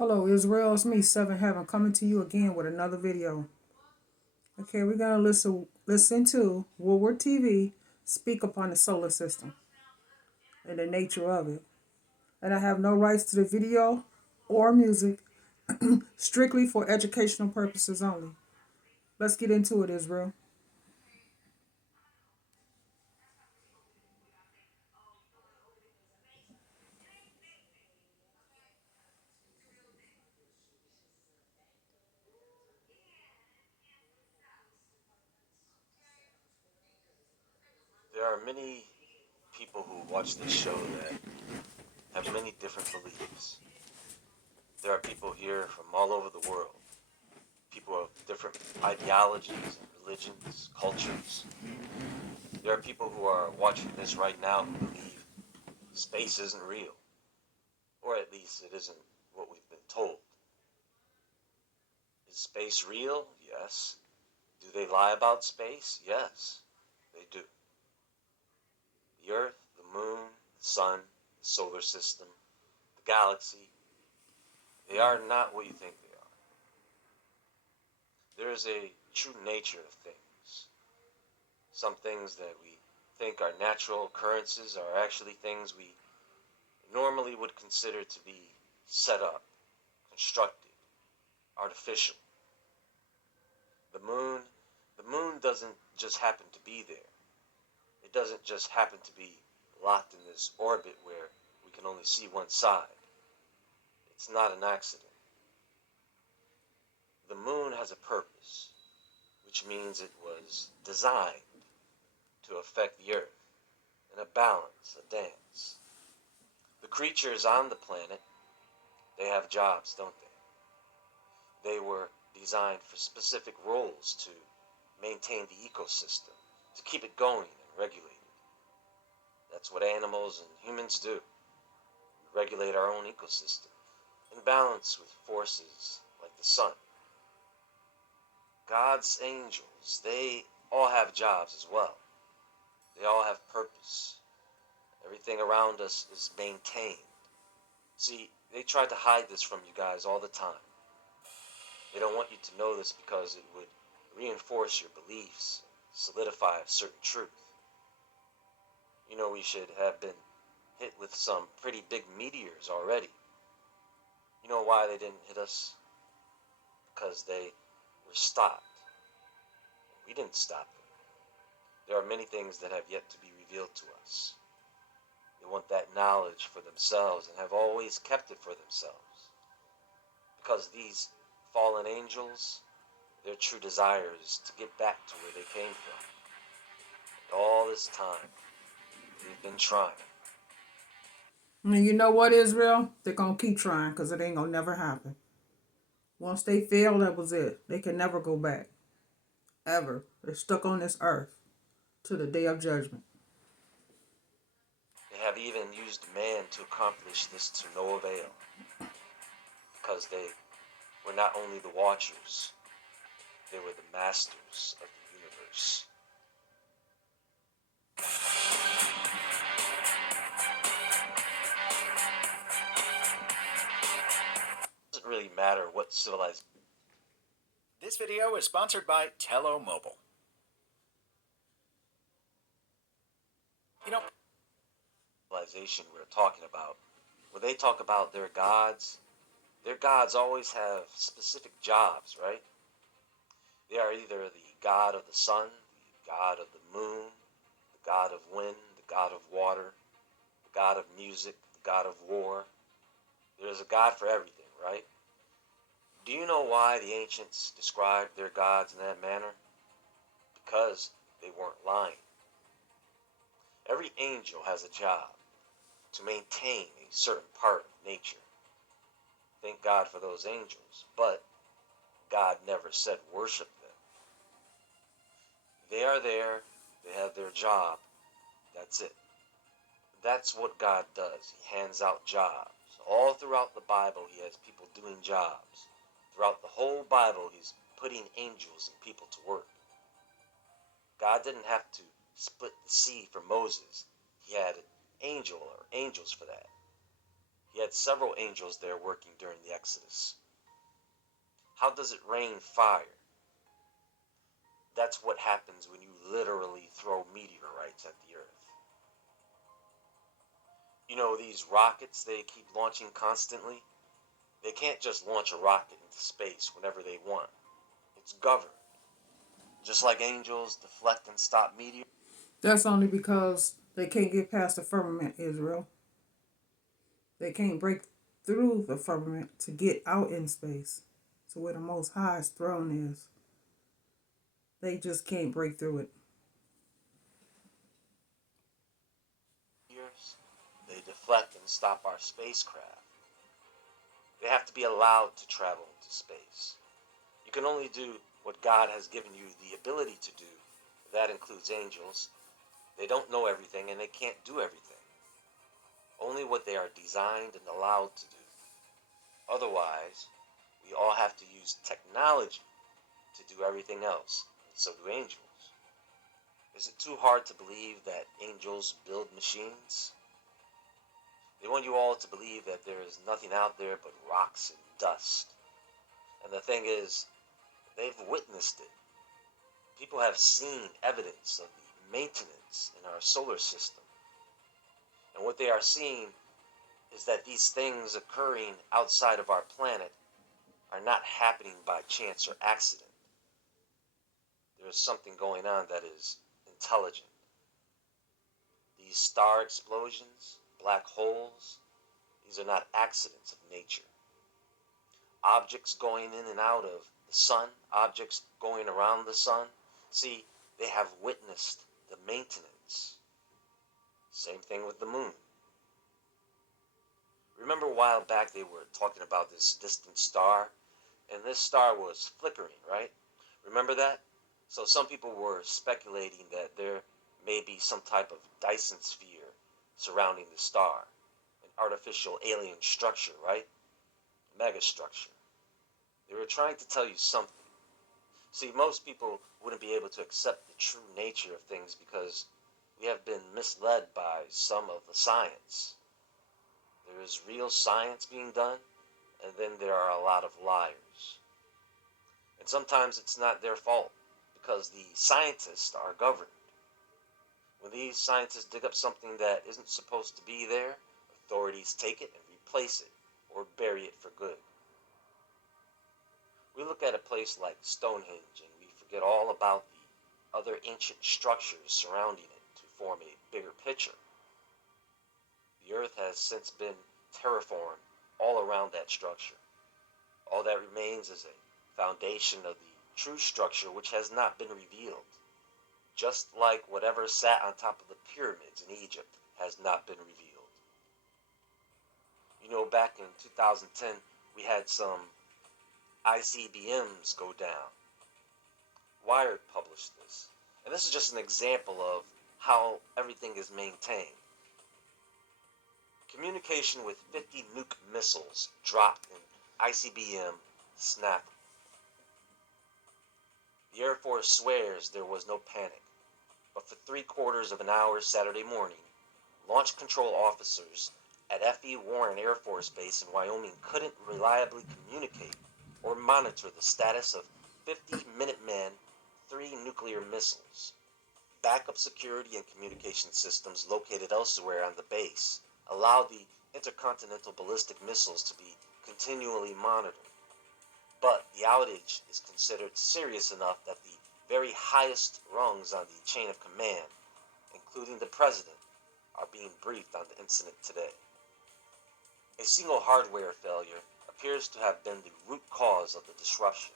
Hello Israel, it's me, Seven Heaven, coming to you again with another video. Okay, we're gonna listen to Woodward TV speak upon the solar system and the nature of it. And I have no rights to the video or music, strictly for educational purposes only. Let's get into it, Israel. There are many people who watch this show that have many different beliefs. There are people here from all over the world, people of different ideologies and religions, cultures. There are people who are watching this right now who believe space isn't real, or at least it isn't what we've been told. Is space real? Yes. Do they lie about space? Yes, they do. The Earth, the Moon, the Sun, the solar system, the galaxy, they are not what you think they are. There is a true nature of things. Some things that we think are natural occurrences are actually things we normally would consider to be set up, constructed, artificial. The moon doesn't just happen to be there. It doesn't just happen to be locked in this orbit where we can only see one side. It's not an accident. The moon has a purpose, which means it was designed to affect the earth in a balance, a dance. The creatures on the planet, they have jobs, don't they? They were designed for specific roles to maintain the ecosystem, to keep it going and regulated. That's what animals and humans do. We regulate our own ecosystem in balance with forces like the sun. God's angels, they all have jobs as well. They all have purpose. Everything around us is maintained. See, they try to hide this from you guys all the time. They don't want you to know this because it would reinforce your beliefs, solidify a certain truth. You know, we should have been hit with some pretty big meteors already. You know why they didn't hit us? Because they were stopped. We didn't stop them. There are many things that have yet to be revealed to us. They want that knowledge for themselves and have always kept it for themselves. Because these fallen angels, their true desire is to get back to where they came from. And all this time, they've been trying. And you know what, Israel? They're gonna keep trying because it ain't gonna never happen. Once they fail, that was it. They can never go back. Ever. They're stuck on this earth to the day of judgment. They have even used man to accomplish this to no avail. Because they were not only the watchers, they were the masters of the universe. It doesn't really matter what civilization. This video is sponsored by Tello Mobile. You know, Civilization we're talking about, when they talk about their gods always have specific jobs, right? They are either the god of the sun, the god of the moon, the god of wind, the god of water, the god of music, the god of war. There's a god for everything, right? Do you know why the ancients described their gods in that manner? Because they weren't lying. Every angel has a job to maintain a certain part of nature. Thank God for those angels, but God never said worship them. They are there, they have their job, that's it. That's what God does. He hands out jobs. All throughout the Bible, he has people doing jobs. Throughout the whole Bible, he's putting angels and people to work. God didn't have to split the sea for Moses. He had an angel or angels for that. He had several angels there working during the Exodus. How does it rain fire? That's what happens when you literally throw meteorites at the earth. You know, these rockets they keep launching constantly? They can't just launch a rocket into space whenever they want. It's governed. Just like angels deflect and stop meteors. That's only because they can't get past the firmament, Israel. They can't break through the firmament to get out in space to where the Most High's throne is. They just can't break through it. They deflect and stop our spacecraft. They have to be allowed to travel into space. You can only do what God has given you the ability to do. That includes angels. They don't know everything and they can't do everything. Only what they are designed and allowed to do. Otherwise, we all have to use technology to do everything else, and so do angels. Is it too hard to believe that angels build machines? They want you all to believe that there is nothing out there but rocks and dust. And the thing is, they've witnessed it. People have seen evidence of the maintenance in our solar system. And what they are seeing is that these things occurring outside of our planet are not happening by chance or accident. There is something going on that is intelligent. These star explosions, black holes, these are not accidents of nature. Objects going in and out of the sun, objects going around the sun, see, they have witnessed the maintenance. Same thing with the moon. Remember a while back they were talking about this distant star, and this star was flickering, right? Remember that? So some people were speculating that there may be some type of Dyson sphere surrounding the star, an artificial alien structure, right? Megastructure. They were trying to tell you something. See, most people wouldn't be able to accept the true nature of things because we have been misled by some of the science. There is real science being done, and then there are a lot of liars. And sometimes it's not their fault because the scientists are governed. When these scientists dig up something that isn't supposed to be there, authorities take it and replace it or bury it for good. We look at a place like Stonehenge and we forget all about the other ancient structures surrounding it to form a bigger picture. The earth has since been terraformed all around that structure. All that remains is a foundation of the true structure which has not been revealed. Just like whatever sat on top of the pyramids in Egypt has not been revealed. You know, back in 2010, we had some ICBMs go down. Wired published this. And this is just an example of how everything is maintained. Communication with 50 nuke missiles dropped in ICBM snap. The Air Force swears there was no panic, but for 3/4 of an hour Saturday morning, launch control officers at F.E. Warren Air Force Base in Wyoming couldn't reliably communicate or monitor the status of 50 Minuteman III nuclear missiles. Backup security and communication systems located elsewhere on the base allowed the intercontinental ballistic missiles to be continually monitored. But the outage is considered serious enough that the very highest rungs on the chain of command, including the president, are being briefed on the incident today. A single hardware failure appears to have been the root cause of the disruption,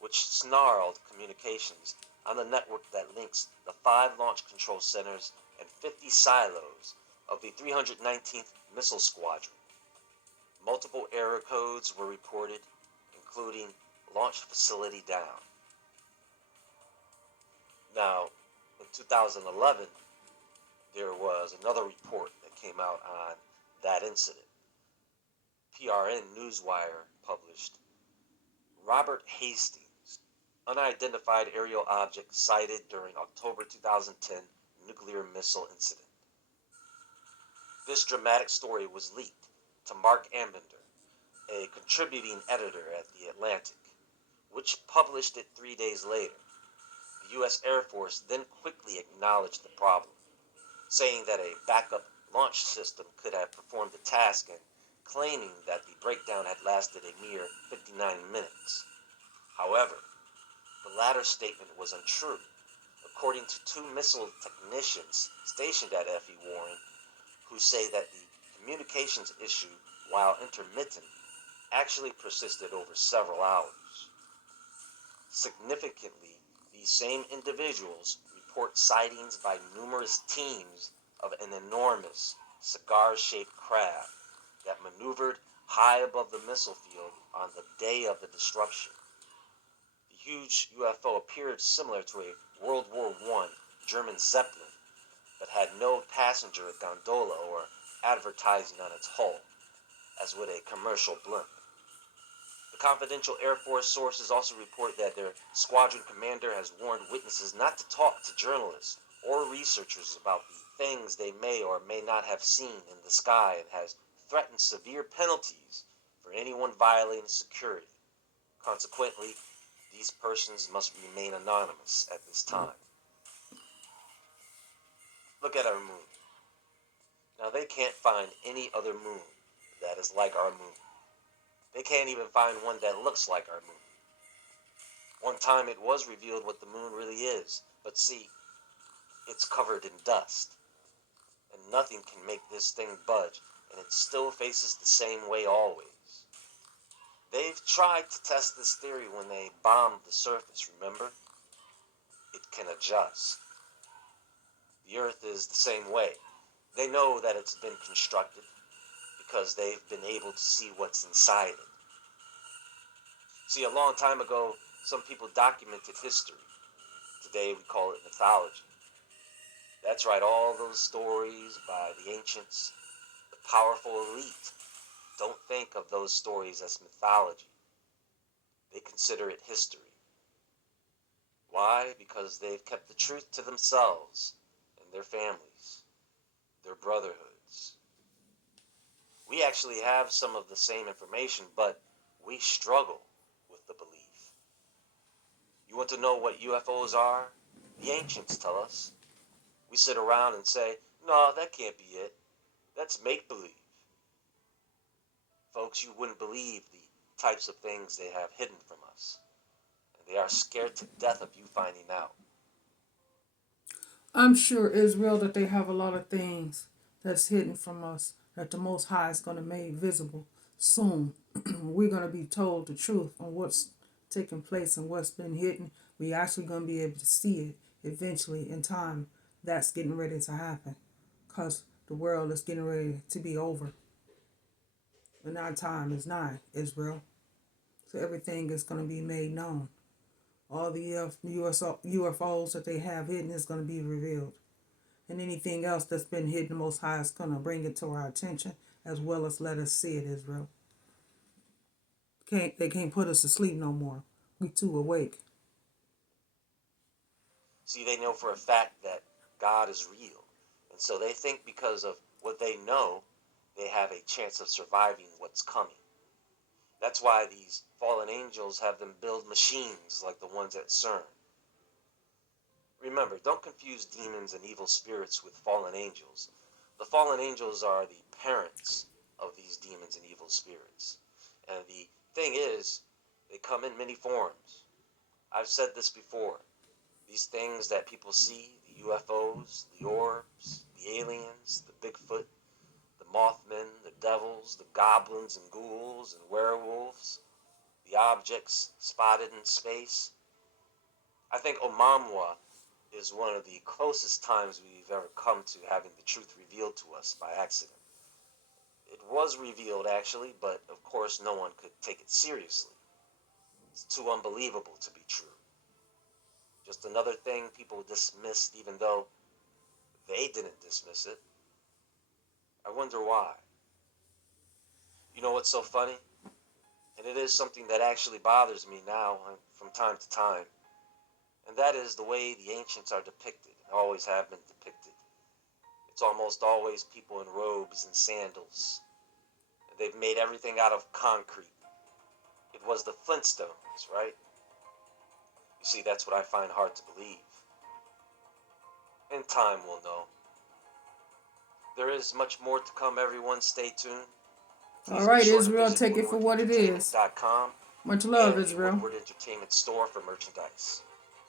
which snarled communications on the network that links the 5 launch control centers and 50 silos of the 319th Missile Squadron. Multiple error codes were reported, including launch facility down. Now, in 2011, there was another report that came out on that incident. PRN Newswire published, Robert Hastings, unidentified aerial object sighted during October 2010 nuclear missile incident. This dramatic story was leaked to Mark Ambinder, a contributing editor at The Atlantic, which published it 3 days later. The U.S. Air Force then quickly acknowledged the problem, saying that a backup launch system could have performed the task and claiming that the breakdown had lasted a mere 59 minutes. However, the latter statement was untrue, according to two missile technicians stationed at F.E. Warren, who say that the communications issue, while intermittent, actually persisted over several hours. Significantly, these same individuals report sightings by numerous teams of an enormous cigar-shaped craft that maneuvered high above the missile field on the day of the disruption. The huge UFO appeared similar to a World War I German Zeppelin, but had no passenger gondola or advertising on its hull, as would a commercial blimp. The confidential Air Force sources also report that their squadron commander has warned witnesses not to talk to journalists or researchers about the things they may or may not have seen in the sky, and has threatened severe penalties for anyone violating security. Consequently, these persons must remain anonymous at this time. Look at our moon. Now, they can't find any other moon that is like our moon. They can't even find one that looks like our moon. One time it was revealed what the moon really is, but see, it's covered in dust, and nothing can make this thing budge, and it still faces the same way always. They've tried to test this theory when they bombed the surface, remember? It can adjust. The Earth is the same way. They know that it's been constructed because they've been able to see what's inside it. See, a long time ago, some people documented history. Today we call it mythology. That's right, all those stories by the ancients, the powerful elite, don't think of those stories as mythology. They consider it history. Why? Because they've kept the truth to themselves and their families, their brotherhoods. We actually have some of the same information, but we struggle with the belief. You want to know what UFOs are? The ancients tell us. We sit around and say, no, that can't be it. That's make-believe. Folks, you wouldn't believe the types of things they have hidden from us. And they are scared to death of you finding out. I'm sure, Israel, that they have a lot of things that's hidden from us that the Most High is going to make visible soon. We're going to be told the truth on what's taking place and what's been hidden. We're actually going to be able to see it eventually in time. That's getting ready to happen because the world is getting ready to be over. And our time is nigh, Israel. So everything is going to be made known. All the UFOs that they have hidden is going to be revealed. And anything else that's been hidden, the Most High is going to bring it to our attention as well as let us see it, Israel. They can't put us to sleep no more. We too awake. See, they know for a fact that God is real. And so they think because of what they know, they have a chance of surviving what's coming. That's why these fallen angels have them build machines like the ones at CERN. Remember, don't confuse demons and evil spirits with fallen angels. The fallen angels are the parents of these demons and evil spirits. And the thing is, they come in many forms. I've said this before. These things that people see, the UFOs, the orbs, the aliens, the Bigfoot, the Mothmen, the devils, the goblins and ghouls and werewolves, the objects spotted in space. I think Oumuamua is one of the closest times we've ever come to having the truth revealed to us by accident. It was revealed, actually, but of course no one could take it seriously. It's too unbelievable to be true. Just another thing people dismissed even though they didn't dismiss it. I wonder why. You know what's so funny? And it is something that actually bothers me now from time to time. And that is the way the ancients are depicted, and always have been depicted. It's almost always people in robes and sandals. And they've made everything out of concrete. It was the Flintstones, right? You see, that's what I find hard to believe. In time, we'll know. There is much more to come, everyone. Stay tuned. All Please be right, sure to Israel, visit take it for what it is. woodwardentertainment.com Much love, and the Israel. Woodward Entertainment store for merchandise.